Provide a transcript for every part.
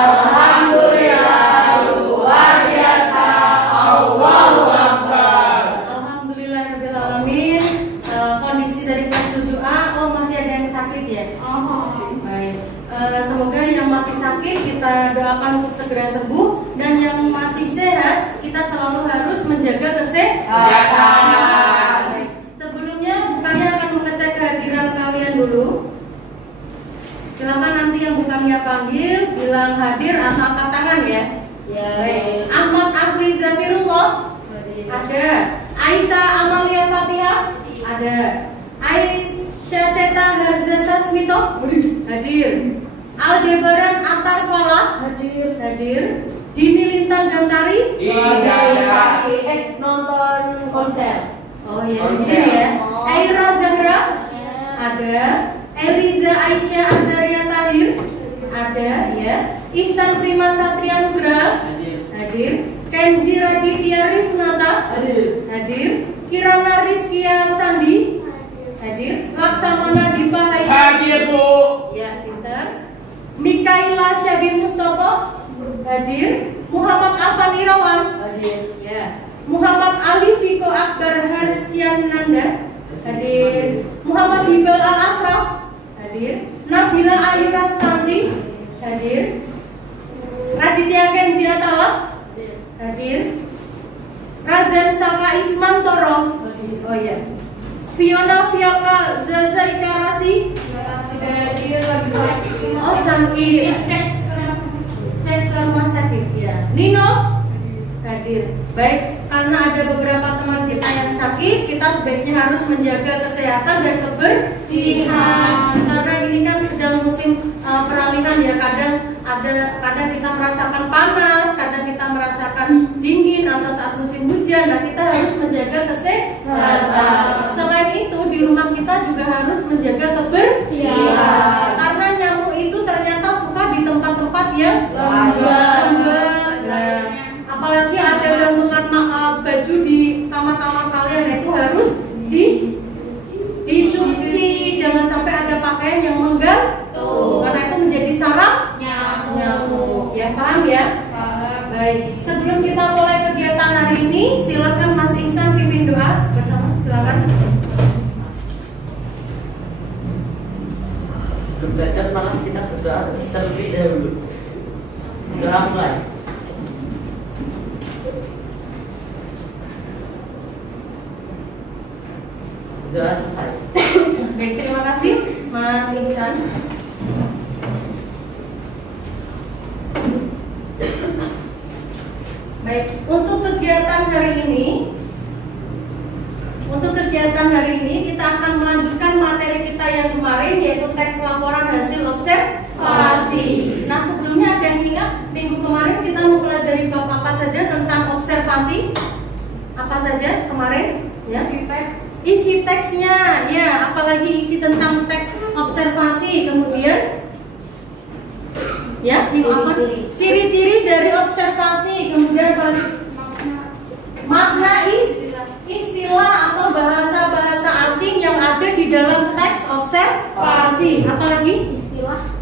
Alhamdulillah, luar biasa. Allahu Akbar. Alhamdulillahirabbil alamin. Kondisi dari kelas 7A, masih ada yang sakit ya? Baik. Semoga yang masih sakit kita doakan untuk segera sembuh, dan yang masih sehat kita selalu harus menjaga kesehatan. Baik. Sebelumnya bukannya akan mengecek kehadiran kalian dulu. Silakan nanti yang bukannya panggil bilang hadir atau angkat tangan ya. Baik. Ahmad Afri Zafirullah ada. Aisyah Amalia Fatihah ada. Aisyah Ceta Harza Sasmito hadir. Aldebaran Atar Falah hadir. Dini Lintang Gantari nonton konser. Oh ya, di sini ya. Aira Zahra ada. Eliza Aisyah Azaria Tahir ada ya. Ihsan Prima Satria Nugra hadir. Kenzi Raditya Rifnata hadir. Kirana Rizkia Sandi hadir. Laksamana Dipa Hadir, Bu. Ya, pintar. Mikaila Syabi Mustopo hadir. Muhammad Afan Irawan hadir. Ya. Muhammad Ali Fiko Akbar Harsyananda hadir. Muhammad Hibal Al Asraf hadir. Nabila Ayu Rastati hadir. Raditya Kenzi Atala hadir. Razan Saka Ismantoro oh ya. Fiona Fiaka Zaza Ikarasi hadir. Oh sakit. Cek ke rumah sakit ya. Nino hadir. Baik, karena ada beberapa teman kita yang sakit, kita sebaiknya harus menjaga kesehatan dan kebersihan. Karena ini kan sedang musim peralihan ya. Kadang kita merasakan panas, kadang kita merasakan dingin atau saat musim hujan. Nah, kita harus menjaga kesehatan. Selain itu, di rumah kita juga harus menjaga kebersihan. Karena nyamuk itu ternyata suka di tempat-tempat yang lembab. Nah, apalagi ada gantungan baju di kamar-kamar kalian, itu harus dicuci. Jangan sampai ada pakaian yang menggantung, karena itu menjadi sarang nyamuk. Ya, paham ya? Baik. Sebelum kita mulai kegiatan hari ini, silakan Mas Ihsan pimpin doa bersama. Silakan. Sebelum belajar malah kita berdoa terlebih dahulu. Doa mulai. Doa selesai. Baik, terima kasih Mas Ihsan. Baik, untuk kegiatan hari ini kita akan melanjutkan materi kita yang kemarin, yaitu teks laporan hasil observasi. Nah, sebelumnya ada yang ingat minggu kemarin kita mempelajari bab apa saja tentang observasi? Apa saja kemarin? Ya, isi teksnya, ya, apalagi isi tentang teks observasi. Kemudian ya, ciri-ciri dari observasi. Kemudian makna istilah atau bahasa-bahasa asing yang ada di dalam teks observasi. Apalagi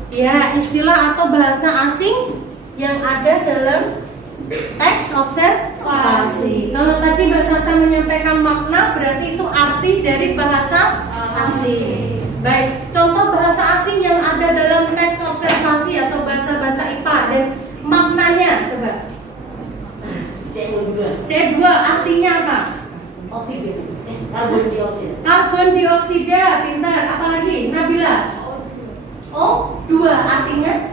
ya, istilah atau bahasa asing yang ada dalam teks observasi. Kalau tadi bahasa saya menyampaikan makna, berarti itu arti dari bahasa asing. Baik, contoh bahasa asing yang ada dalam teks observasi atau bahasa-bahasa IPA dan maknanya coba. C2 artinya apa? Oksigen. Karbon dioksida, pintar. Apalagi? Nabila? O2 artinya?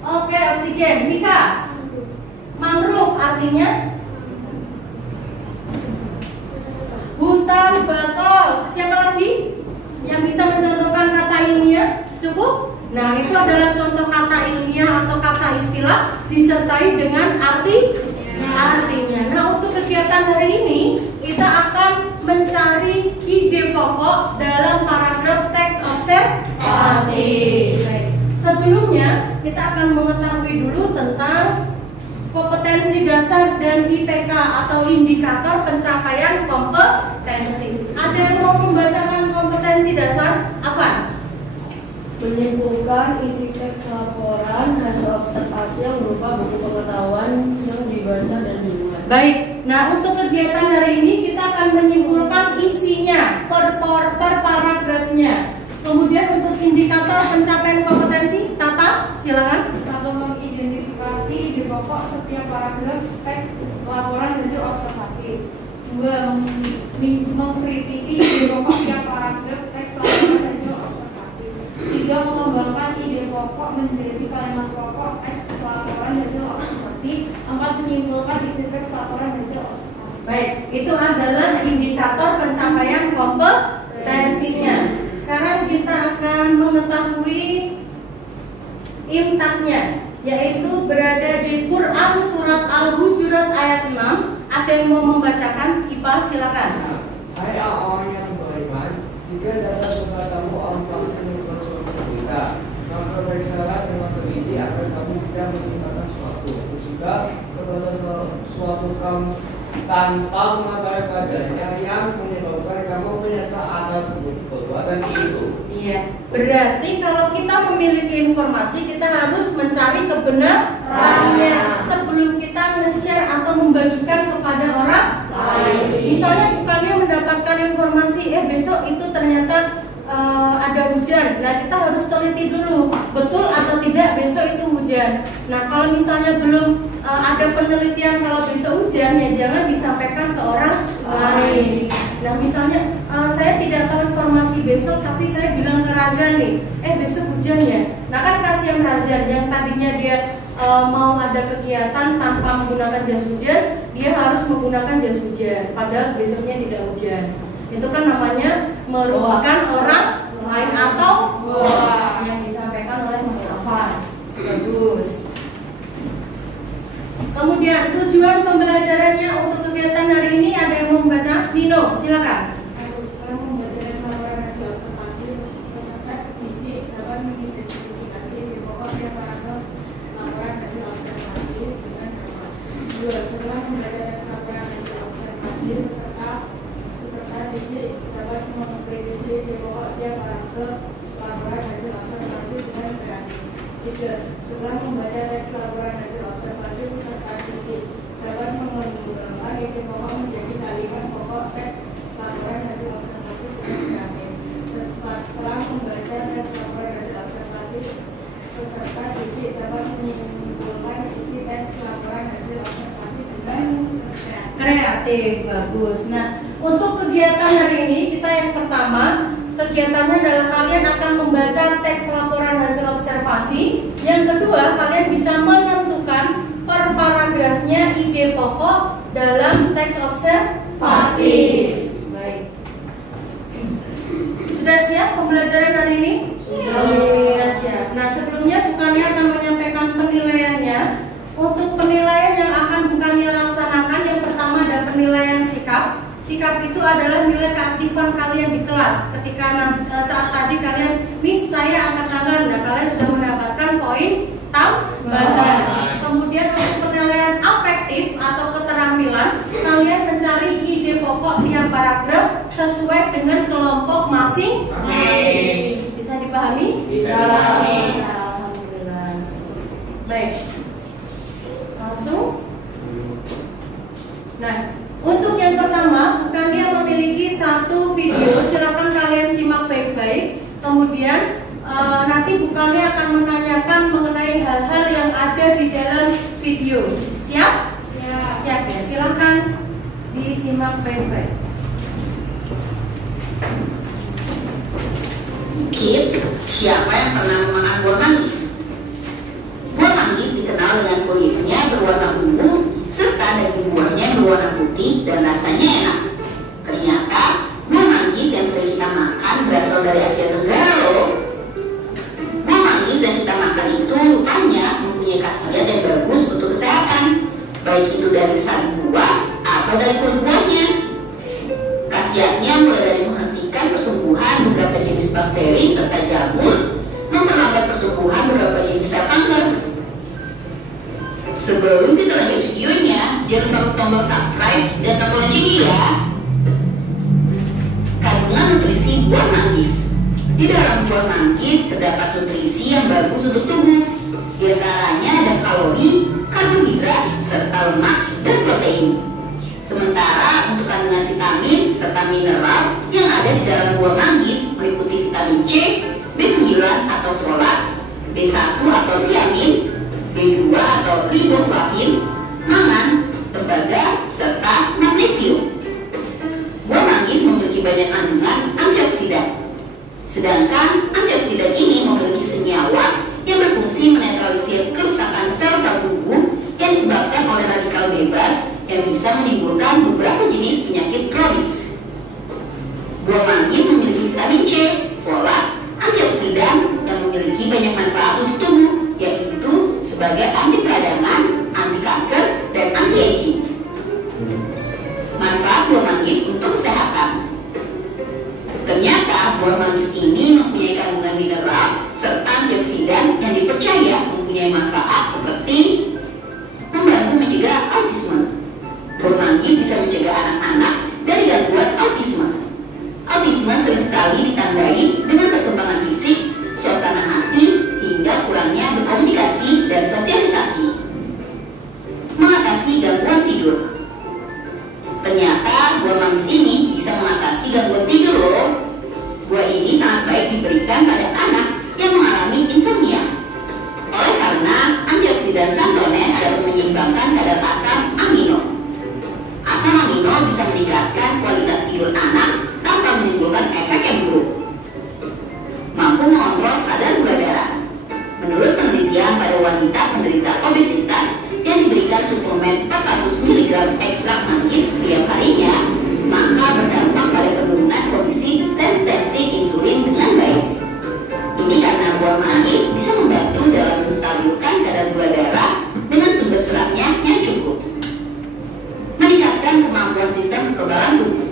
Oke, oksigen. Mika? Mangrove artinya? Hutan bakau. Siapa lagi yang bisa mencontohkan kata ilmiah? Cukup? Nah, itu adalah contoh kata ilmiah atau kata istilah disertai dengan artinya. Nah, untuk kegiatan hari ini kita akan mencari ide pokok dalam paragraf teks observasi. Baik. Sebelumnya kita akan mengetahui dulu tentang kompetensi dasar dan IPK atau indikator pencapaian kompetensi. Ada yang mau membacakan kompetensi dasar? Apa? Menyimpulkan isi teks laporan hasil observasi yang berupa buku pengetahuan yang dibaca dan dibuat. Baik, nah untuk kegiatan hari ini kita akan menyimpulkan isinya per paragrafnya. Kemudian untuk indikator pencapaian kompetensi, Tata, silakan. Satu, mengidentifikasi ide pokok setiap paragraf teks laporan hasil observasi. Dua, mengkritisi ide pokok setiap paragraf teks laporan hasil observasi. Tiga, mengembangkan ide pokok menjadi kalimat pokok teks laporan hasil observasi. Empat, menyimpulkan isi teks laporan hasil observasi. Baik, itu adalah indikator pencapaian kompetensinya. Sekarang kita akan mengetahui intaknya, yaitu berada di Quran surat Al-Hujurat ayat 6. Ada yang mau membacakan? Kipa, silakan. Hai orang yang beriman, jika data kepadamu orang pasti menyebabkan suatu berita, maka periksalah dengan teliti agar kamu tidak menyimpan suatu musibah kepada suatu kaum tanpa mengetahui keadaannya yang menyebabkan kamu menyesal atas perbuatan itu. Iya, berarti kalau kita memiliki informasi, kita harus mencari kebenarannya sebelum kita nge-share atau membagikan kepada orang lain. Misalnya bukannya mendapatkan informasi, besok itu ternyata ada hujan. Nah, kita harus teliti dulu, betul atau tidak besok itu hujan. Nah, kalau misalnya belum ada penelitian kalau besok hujan, ya jangan disampaikan ke orang lain. Nah, misalnya saya tidak tahu informasi besok, tapi saya bilang ke Razan nih, besok hujan ya. Nah, kan kasihan Razan yang tadinya dia mau ada kegiatan tanpa menggunakan jas hujan, dia harus menggunakan jas hujan, padahal besoknya tidak hujan. Itu kan namanya merugikan orang lain atau hoax yang disampaikan oleh Mas Afan. Bagus. Kemudian tujuan pembelajarannya untuk kegiatan hari ini, ada yang mau membaca? Nino, silakan. Setelah membaca laporan hasil observasi, peserta didik dapat mengidentifikasi ide pokok setiap paragraf laporan hasil observasi dengan nama. Dua, setelah membaca laporan hasil observasi, peserta didik dapat mengkritisi ide pokok setiap paragraf laporan hasil observasi dengan berani. Tiga, setelah membaca teks laporan hasil observasi, peserta didik dapat mengembangkan ide pokok menjadi kalimat pokok teks laporan hasil observasi dengan berani. Setelah membaca teks laporan hasil observasi, peserta didik dapat menyimpulkan isi teks laporan hasil observasi dengan Kreatif, bagus. Nah, untuk kegiatan hari ini kita yang pertama, kegiatannya adalah kalian akan membaca teks laporan hasil observasi. Yang kedua, kalian bisa menentukan per paragrafnya ide pokok dalam teks observasi. Baik. Sudah siap pembelajaran hari ini? Sudah siap. Nah, sebelumnya bukannya akan menyampaikan penilaiannya. Untuk penilaian yang akan bukannya laksanakan, yang pertama ada penilaian sikap. Sikap itu adalah nilai keaktifan kalian di kelas. Ketika saat tadi kalian, Miss saya angkat tangan, nah kalian sudah mendapatkan poin tambahan. Kemudian untuk penilaian afektif atau keterampilan, kalian mencari ide pokok tiap paragraf sesuai dengan kelompok masing-masing. Bisa dipahami? Bisa. Alhamdulillah. Baik. Langsung. Nah, untuk yang pertama, kalian memiliki satu video, silakan kalian simak baik-baik. Kemudian nanti bukannya akan menanyakan mengenai hal-hal yang ada di dalam video. Siap? Ya. Siap ya, silakan disimak baik-baik. Kids, siapa yang pernah memakan buah manggis? Buah manggis dikenal dengan kulitnya berwarna ungu serta daging buahnya berwarna putih dan rasanya enak. Ternyata buah manggis yang sering kita makan berasal dari Asia Tenggara loh. Buah manggis yang kita makan itu rupanya mempunyai khasiat yang bagus untuk kesehatan, baik itu dari sari buah atau dari kulit buahnya. Khasiatnya mulai dari menghentikan pertumbuhan beberapa jenis bakteri serta jamur, memperlambat pertumbuhan beberapa jenis sel kanker. Sebelum kita lanjut videonya, jangan lupa tombol subscribe dan tombol loncengnya ya. Kandungan nutrisi buah manggis. Di dalam buah manggis terdapat nutrisi yang bagus untuk tubuh. Di antaranya ada kalori, karbohidrat, serta lemak dan protein. Sementara untuk kandungan vitamin serta mineral yang ada di dalam buah manggis meliputi vitamin C, B9 atau folat, B1 atau tiamin, B2 atau riboflavin, mangan, tembaga, serta magnesium. Buah manggis memiliki banyak kandungan antioksidan. Sedangkan antioksidan ini memiliki senyawa yang berfungsi menetralisir kerusakan sel-sel tubuh yang disebabkan oleh radikal bebas yang bisa menimbulkan beberapa jenis penyakit kronis. Buah manggis memiliki vitamin C, folat, antioksidan yang memiliki banyak manfaat untuk tubuh, yaitu sebagai anti peradangan, anti kanker, dan anti-aging. Manfaat buah manggis untuk kesehatan. Ternyata buah manggis ini mempunyai kandungan mineral serta antioksidan yang dipercaya mempunyai manfaat seperti membantu mencegah autisme. Buah manggis bisa mencegah anak-anak dari gangguan autisme. Autisme sering sekali ditandai dengan perkembangan fisik, suasana hati, hingga kurangnya berkomunikasi dan sosialisasi. Mengatasi gangguan tidur. Ternyata buah manggis ini bisa mengatasi gangguan tidur loh. Buah ini sangat baik diberikan pada anak yang mengalami insomnia. Oleh karena antioksidan xanthones dapat menyeimbangkan kadar asam amino. Asam amino bisa meningkatkan kualitas tidur anak tanpa menimbulkan efek yang buruk. Mampu mengontrol kadar gula darah. Menurut penelitian pada wanita penderita obesitas yang diberikan suplemen 400 mg ekstrak manggis setiap harinya, maka berdampak pada penurunan kondisi resistensi insulin dengan baik. Ini karena buah manggis bisa membantu dalam menstabilkan kadar gula darah dengan sumber seratnya yang cukup. Meningkatkan kemampuan sistem kekebalan tubuh.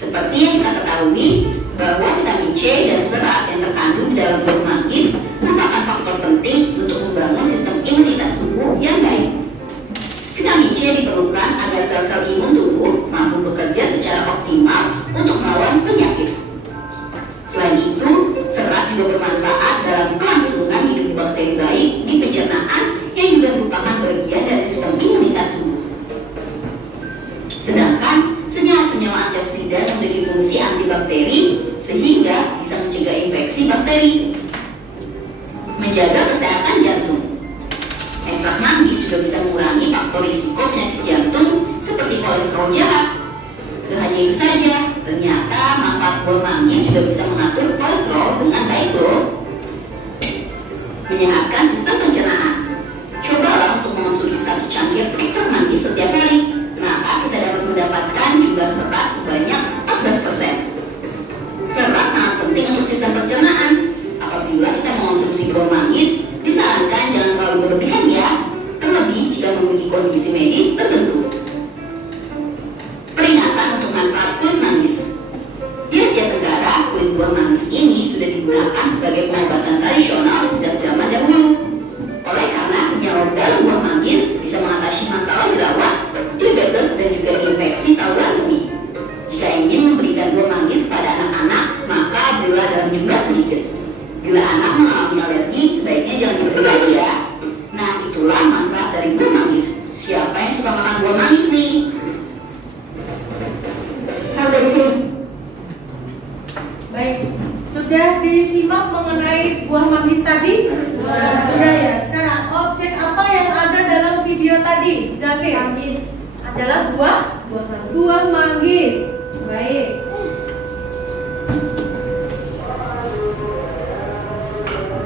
Seperti yang kita ketahui bahwa vitamin C dan serat yang terkandung di dalam buah manggis merupakan faktor penting untuk membangun sistem imunitas tubuh yang baik. Vitamin C diperlukan agar sel-sel imun tubuh mampu bekerja secara optimal untuk melawan penyakit. Selain itu, serat juga bermanfaat dalam kelangsungan hidup bakteri baik di pencernaan yang juga merupakan bagian dari sistem imunitas tubuh. Sedangkan senyawa-senyawa antioksidan memiliki fungsi antibakteri sehingga bisa mencegah infeksi bakteri. Menjaga kesehatan jantung. Ekstrak manggis juga bisa mengurangi faktor risiko penyakit jantung seperti kolesterol jahat. Tidak hanya itu saja, ternyata manfaat buah manggis juga bisa mengatur kolesterol dengan baik loh. Menyehatkan sistem pencernaan. Cobalah untuk mengonsumsi 1 cangkir ekstrak manggis setiap hari, maka kita dapat mendapatkan jumlah serat sebanyak 14%. Serat sangat penting untuk sistem pencernaan. Apabila kita mengonsumsi buah manggis, disarankan jangan terlalu berlebihan ya, terlebih jika memiliki kondisi medis tertentu. Peringatan untuk manfaat kulit manggis. Di Asia Tenggara, kulit buah manggis ini sudah digunakan sebagai pengobatan tradisional sejak zaman dahulu. Oleh karena senyawa dalam buah manggis bisa mengatasi masalah jerawat, diabetes, dan juga infeksi saluran kemih. Jika ingin memberikan buah manggis kepada anak-anak, maka berilah dalam jumlah sedikit. Bila anak mengalami alergi, sebaiknya jangan diberi lagi ya. Nah, itulah manfaat dari buah manggis. Siapa yang suka makan buah manggis nih? Baik, sudah disimak mengenai buah manggis tadi? Sudah ya. Sekarang objek apa yang ada dalam video tadi? Zafir? Manggis adalah buah manggis. Baik.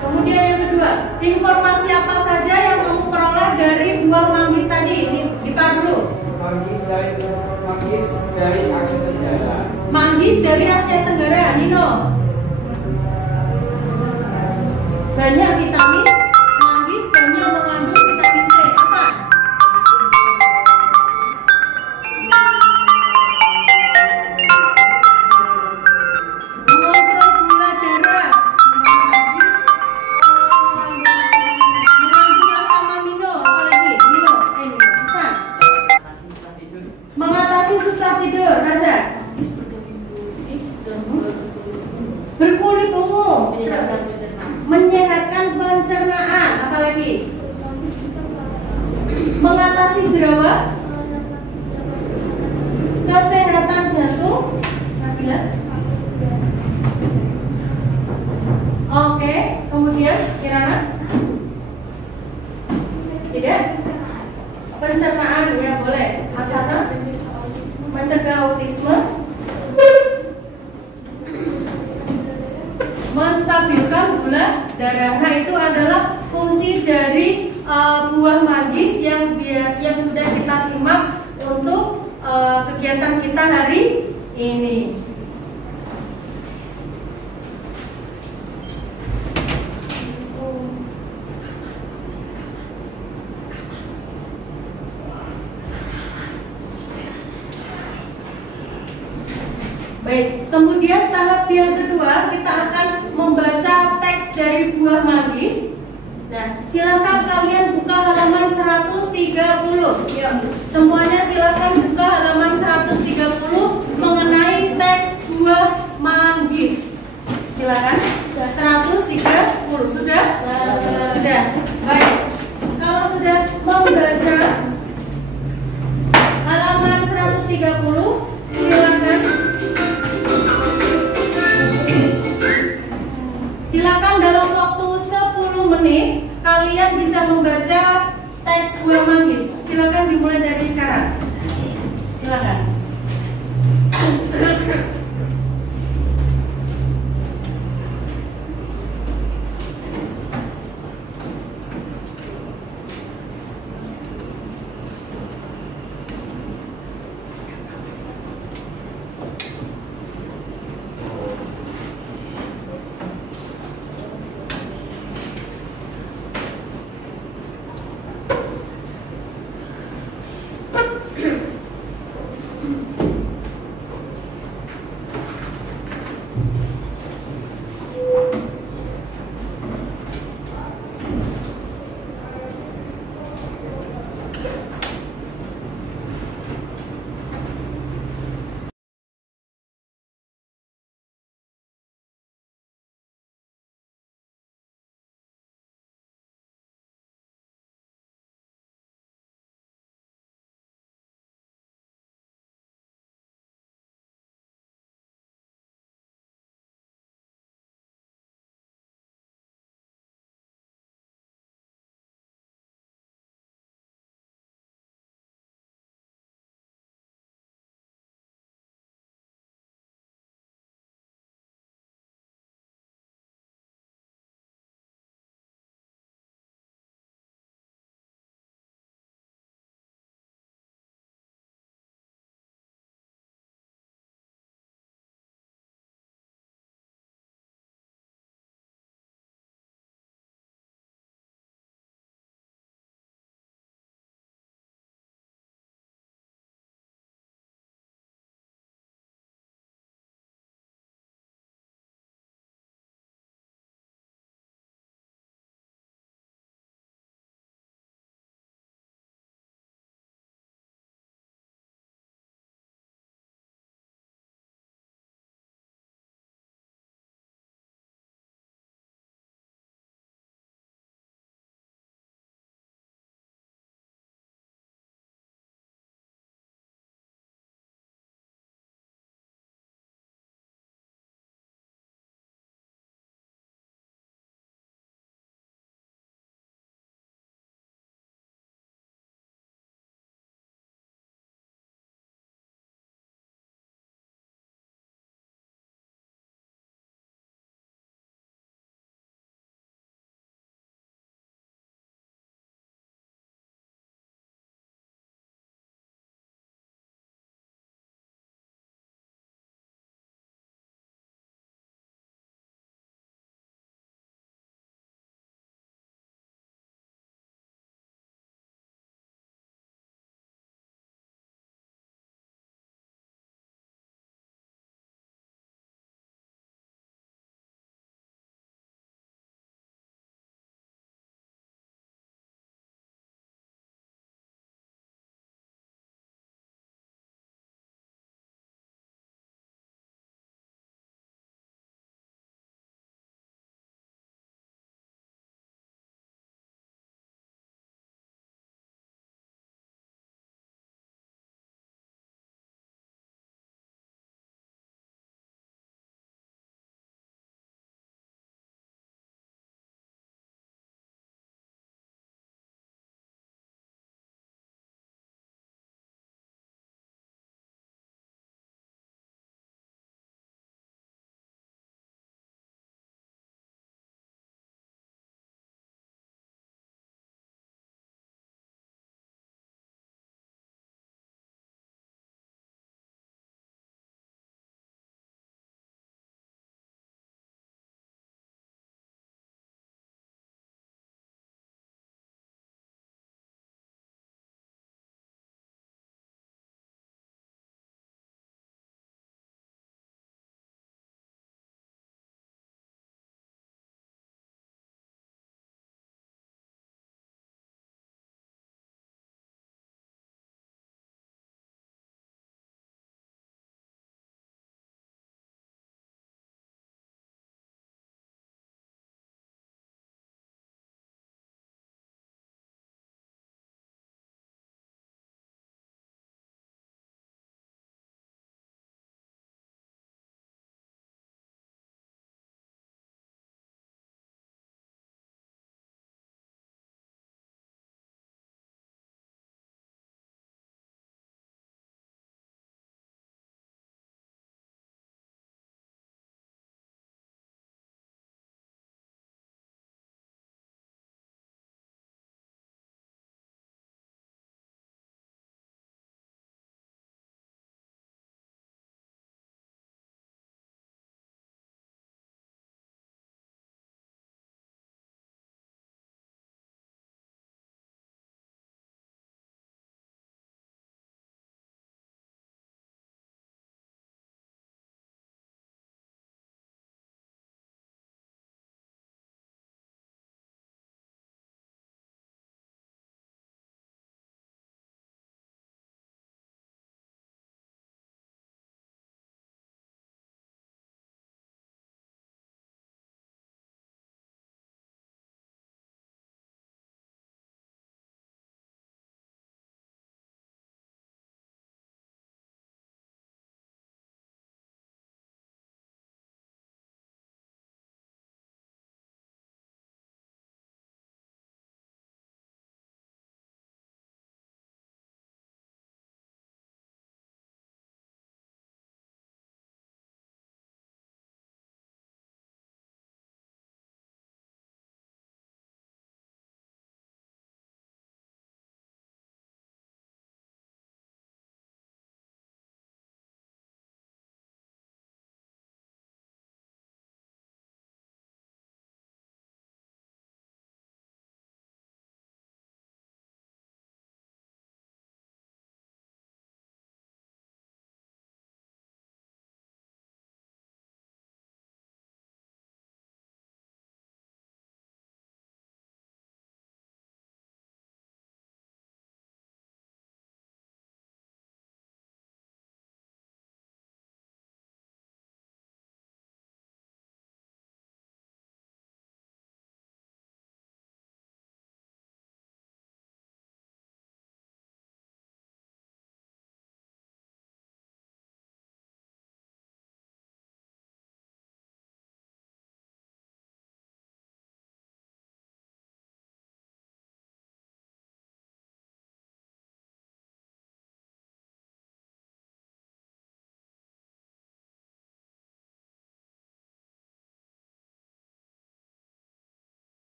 Kemudian yang kedua, informasi apa saja yang kamu peroleh dari buah manggis tadi? Ini dipar dulu. Manggis dari Asia Tenggara. Manggis dari Asia Tenggara, Nino. Banyak vitamin. Manggis banyak mengandung vitamin C. Apa? Mengontrol gula darah. Mengandung asam amino. Apalagi? Nino. Nino. Bisa. Mengatasi susah tidur. Raza. Berkulit jerawat, kesehatan jantung, Nabila. Oke, kemudian Kirana? Tidak? Pencernaan, ya boleh. Mas Hasan? Mencegah autisme, menstabilkan gula darah. Nah, itu adalah fungsi dari buah manggis yang sudah kita simak untuk kegiatan kita hari ini. Baik, kemudian tahap yang kedua kita akan membaca teks dari buah manggis. Nah, silakan kalian buka halaman 130. Ya, semuanya silakan buka halaman 130 mengenai teks buah manggis. Silakan. 130. Sudah? Sudah. Baik. Kalau sudah membaca halaman 130, silakan. Silakan dalam waktu 10 menit kalian bisa membaca teks buah manggis. Silakan dimulai dari sekarang. Silakan.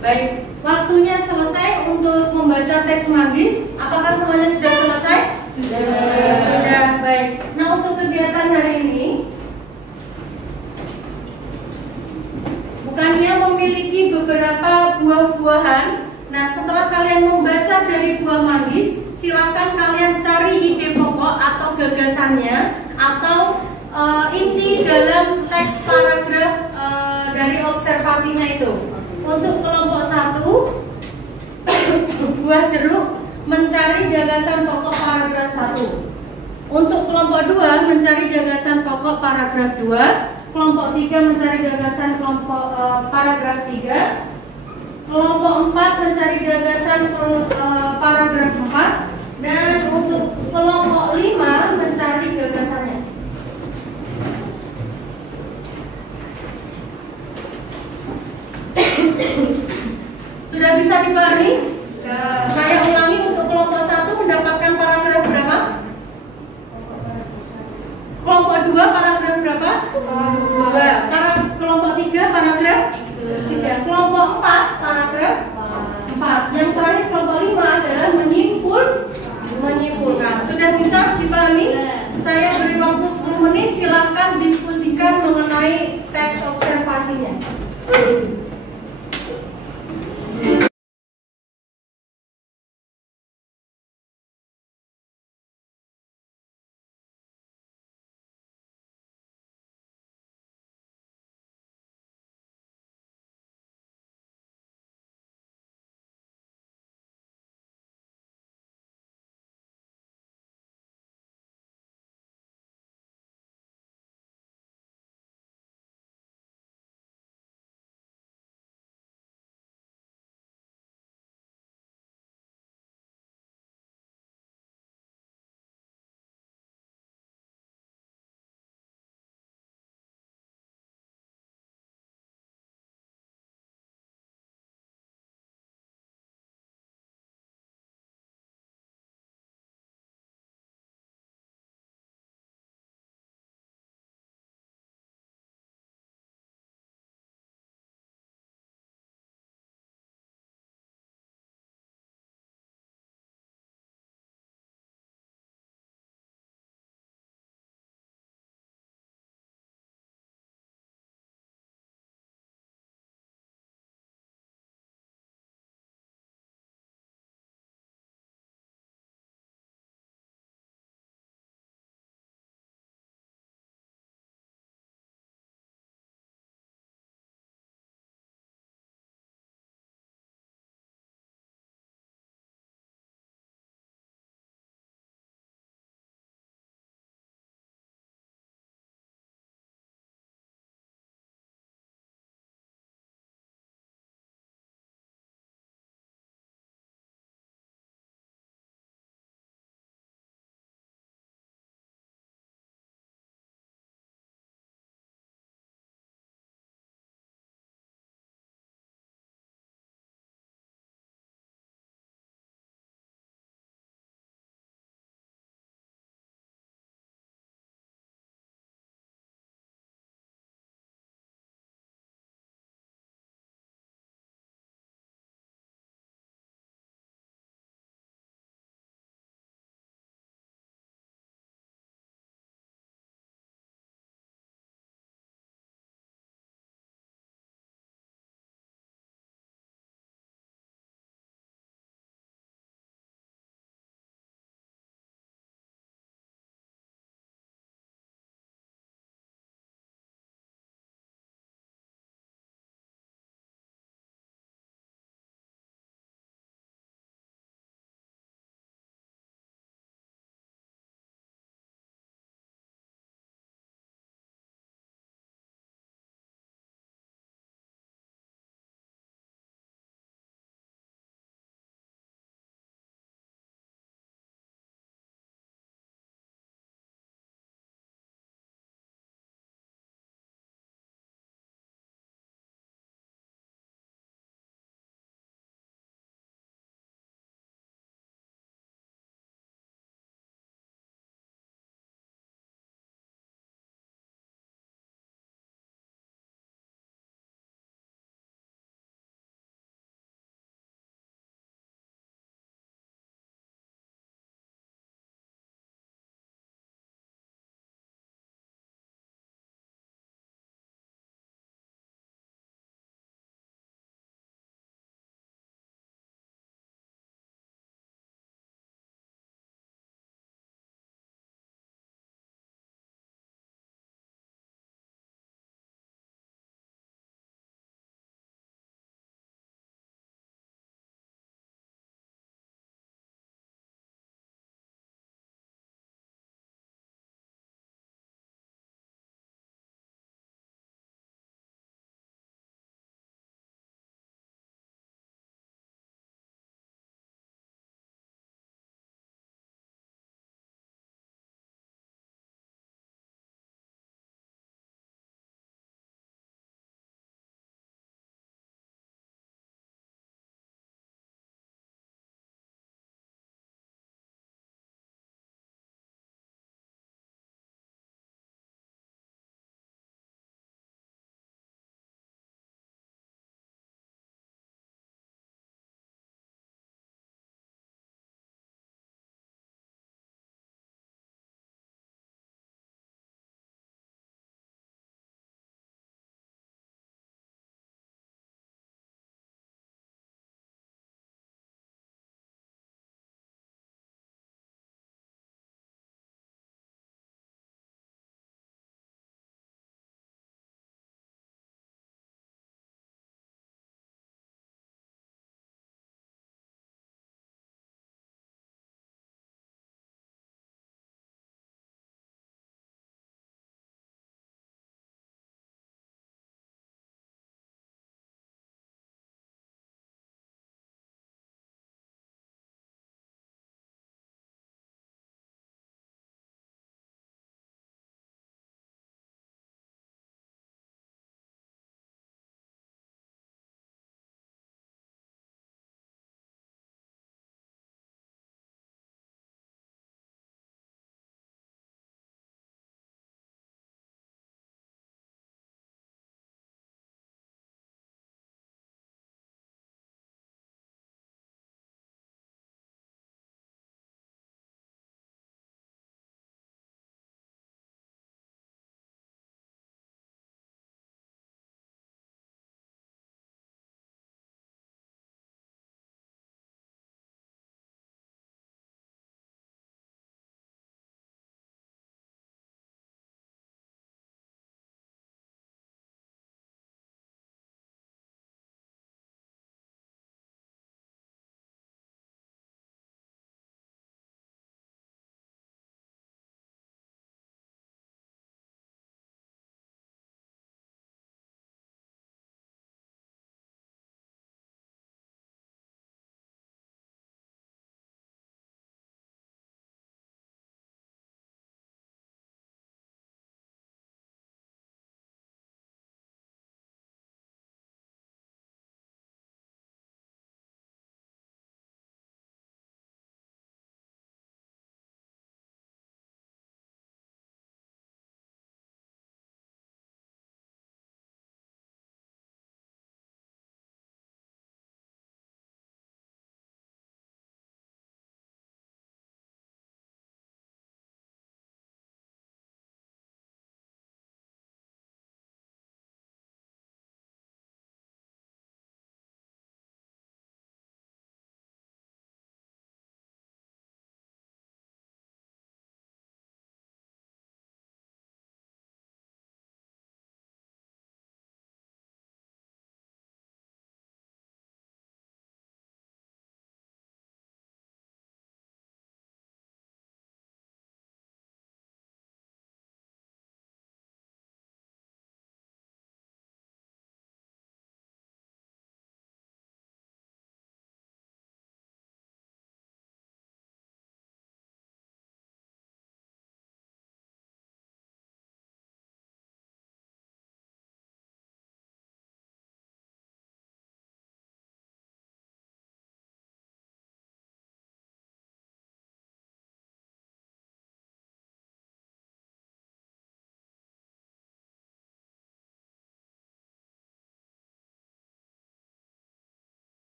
Baik, waktunya selesai untuk membaca teks magis. Apakah semuanya sudah selesai? Sudah, baik. Nah, untuk kegiatan hari ini, bukannya memiliki beberapa buah-buahan. Nah, setelah kalian membaca dari buah manggis, silakan kalian cari ide pokok atau gagasannya atau inti dalam teks paragraf dari observasinya itu. Untuk kelompok 1, buah jeruk, mencari gagasan pokok paragraf 1. Untuk kelompok 2, mencari gagasan pokok paragraf 2. Kelompok 3 mencari gagasan kelompok paragraf 3. Kelompok 4 mencari gagasan paragraf 4. Dan untuk kelompok 5 mencari gagasannya. Sudah bisa dipahami? Saya ulangi, untuk kelompok 1 mendapatkan paragraf berapa? Kelompok 2 paragraf berapa? 2. Kelompok 3 paragraf 3. Kelompok 4 paragraf 4. Yang terakhir kelompok 5 ada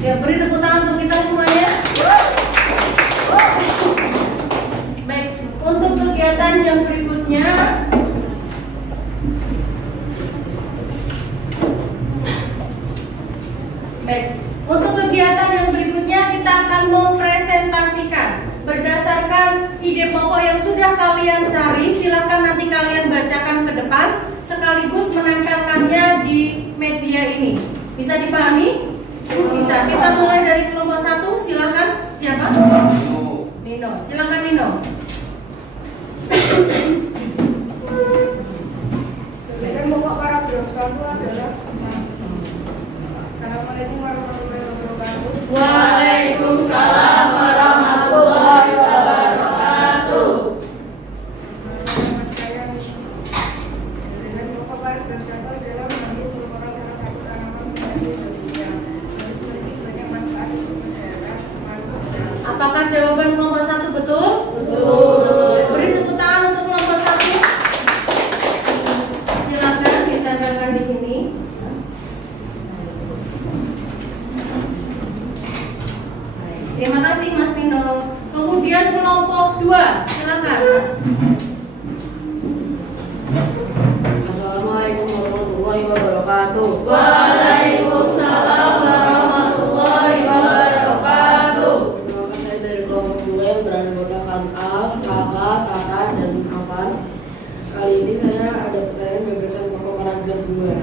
Ya, beri tepuk tangan untuk kita semuanya. Baik, untuk kegiatan yang berikutnya, kita akan mempresentasikan berdasarkan ide pokok yang sudah kalian cari. Silahkan nanti kalian bacakan ke depan sekaligus menempelkannya di media ini. Bisa dipahami? Bisa. Kita mulai dari kelompok 1. Silahkan. Siapa? Nino. Silahkan Nino. Tulisan pokok paragraf 1 adalah Assalamualaikum warahmatullahi wabarakatuh. Waalaikumsalam warahmatullahi wabarakatuh. Tulisan pokok paragraf 1 adalah mengambil merupakan salah satu tanaman menghiasi Indonesia. Harus memiliki banyak manfaat untuk kesehatan manusia. Apakah jawaban kelompok 1 betul? Betul. Beri tepuk tangan untuk kelompok 1. Silakan ditempelkan di sini. Terima kasih Mas Tino. Kemudian kelompok 2, silakan Mas. Assalamualaikum warahmatullahi wabarakatuh. Waalaikumsalam warahmatullahi wabarakatuh. Maka saya dari kelompok 2 yang beranggotakan Al, Kakak, Tata, dan Afan. Kali ini saya ada pertanyaan gagasan pokok paragraf 2.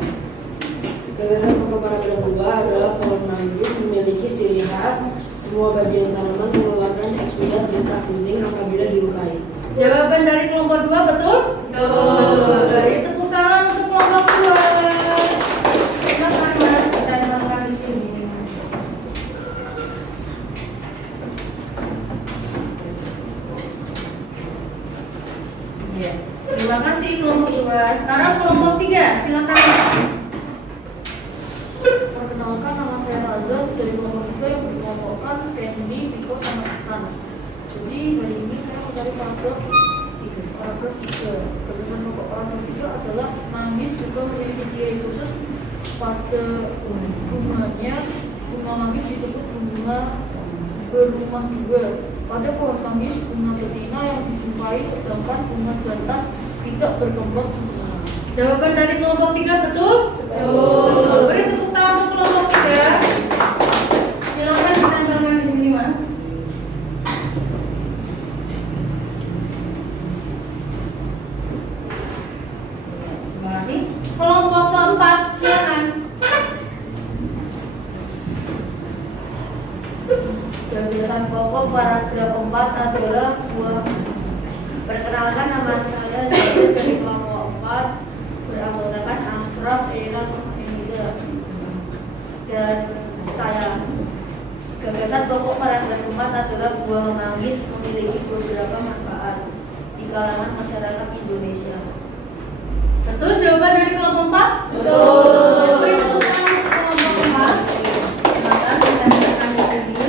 Gagasan pokok paragraf 2 adalah pohon mangrove memiliki ciri khas semua bagian tanaman mengeluarkan eksudat lintah kuning apabila dilukai. Jawaban dari kelompok 2 betul? Betul. Beri tepuk tangan untuk kelompok 2. Silakan Mas, kita tempelkan di sini. Ya. Terima kasih kelompok 2. Sekarang kelompok 3, silakan. Perkenalkan, nama saya Razak dari kelompok 3 yang berkelompokkan Kendi, Viko, sama Hasan. Jadi hari ini saya mencari paragraf 3. Gagasan pokok paragraf 3 adalah manggis juga memiliki ciri khusus pada bunganya. Bunga manggis disebut bunga berumah dua. Pada pohon manggis bunga betina yang dijumpai, sedangkan bunga jantan tidak berkembang sempurna. Jawaban dari kelompok 3 betul? Betul. Beri tepuk tangan untuk kelompok 3. Silakan ditempelkan di sini, Mas. Terima kasih. Kelompok keempat, silakan. Gagasan pokok paragraf 4 adalah buah. Perkenalkan, nama saya Zaid dari kelompok 4 beranggotakan Ashraf, Era, Indonesia. Dan saya. Gagasan pokok paragraf 4 adalah buah manggis memiliki beberapa manfaat di kalangan masyarakat Indonesia. Betul jawaban dari kelompok 4? Betul. Beri tepuk tangan untuk kelompok 4. Silakan ditempelkan di sini.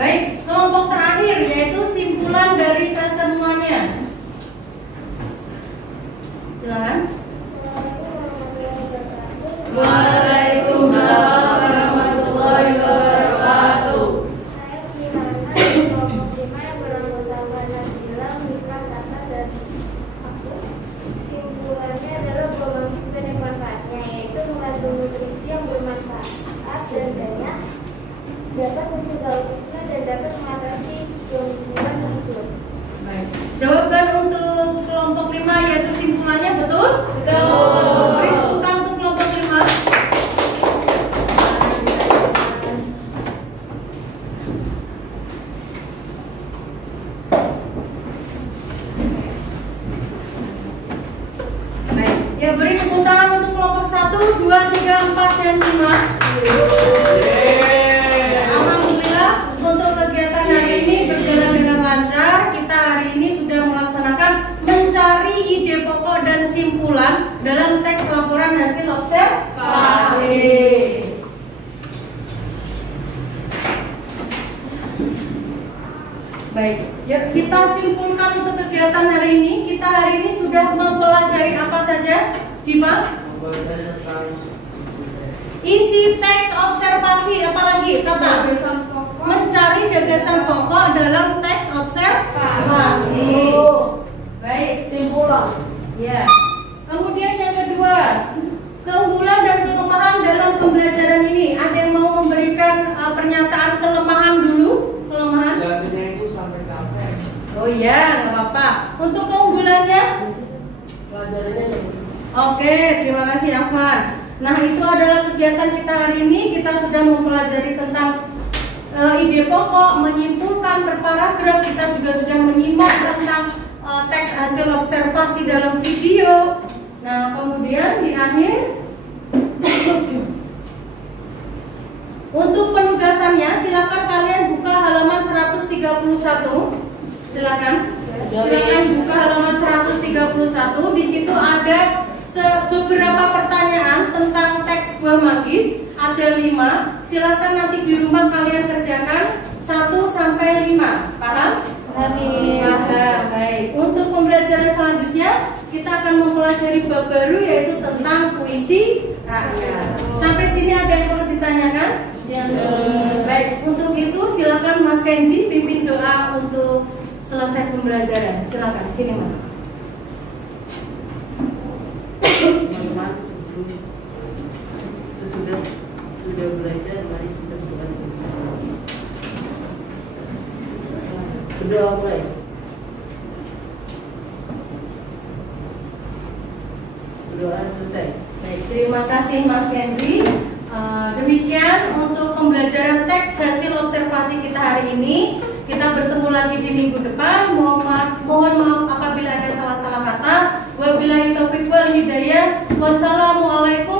Baik, kelompok terakhir yaitu simpulan dari kesemuanya. Silakan. Waalaikumsalam warahmatullahi wabarakatuh. Saya mengenalkan kelompok 5 yang beranggotakan Nabila, Mika, Sasa, dan aku. Simpulannya adalah buah manggis banyak manfaatnya, yaitu mengandung nutrisi yang bermanfaat dan banyak, dapat mencegah autisme dan dapat mengatasi gangguan tidur. Baik. Jawaban untuk kelompok 5 yaitu simpulannya betul? Betul. Beri tepuk tangan untuk kelompok 5. Baik. Ya, beri tepuk tangan untuk kelompok 1, 2, 3, 4, dan 5. Alhamdulillah untuk kegiatan hari ini berjalan dengan lancar. Kita hari ini sudah melaksanakan mencari ide pokok dan simpulan dalam teks laporan hasil observasi. Baik, yuk kita simpulkan untuk kegiatan hari ini. Kita hari ini sudah mempelajari apa saja, Diva? Isi teks observasi, apalagi kata? Mencari gagasan pokok dalam teks observasi. Baik, Simpulan. ya. Kemudian yang kedua, keunggulan dan kelemahan dalam pembelajaran ini. Ada yang mau memberikan pernyataan kelemahan dulu? Kelemahan? Belajarnya itu sampai capek. Oh iya, nggak apa-apa. Untuk keunggulannya? Pelajarannya seru. Oke, terima kasih Afan. Nah, itu adalah kegiatan kita hari ini. Kita sudah mempelajari tentang ide pokok, menyimpulkan per paragraf. Kita juga sudah menyimak tentang teks hasil observasi dalam video. Nah, kemudian di akhir untuk penugasannya, silakan kalian buka halaman 131. Silakan buka halaman 131. Di situ ada beberapa pertanyaan tentang teks buah manggis. Ada 5. Silakan nanti di rumah kalian kerjakan 1 sampai 5. Paham? Paham. Baik. Untuk pembelajaran selanjutnya, kita akan mempelajari bab baru yaitu tentang puisi rakyat. Sampai sini ada yang perlu ditanyakan? Baik. Untuk itu silakan Mas Kenzi pimpin doa untuk selesai pembelajaran. Silakan sini Mas. Teman-teman, sudah belajar, mari kita berdoa mulai. Berdoa selesai. Baik, terima kasih Mas Kenzi. Demikian untuk pembelajaran teks hasil observasi kita hari ini. Kita bertemu lagi di minggu depan. Mohon maaf apabila ada salah-salah kata. Wabillahi taufiq wal hidayah. Wassalamualaikum